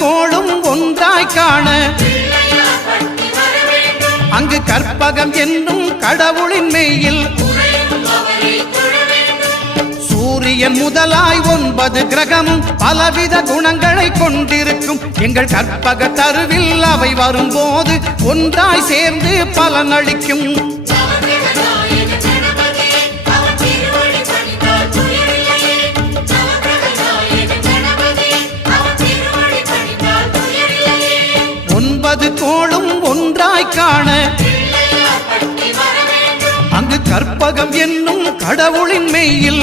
கோளும் ஒன்றாய் காண அங்கு கற்பகம் என்னும் கடவுளின் மெய்யில் சூரியன் முதலாய் 9 கிரகமும் பலவித குணங்களை கொண்டிருக்கும் எங்கள் கற்பக தருவில் அவை வரும்போது ஒன்றாய் சேர்ந்து பலனளிக்கும். கோளும் ஒன்றாய் காண அங்கு கற்பகம் என்னும் கடவுளின் மெய்யில்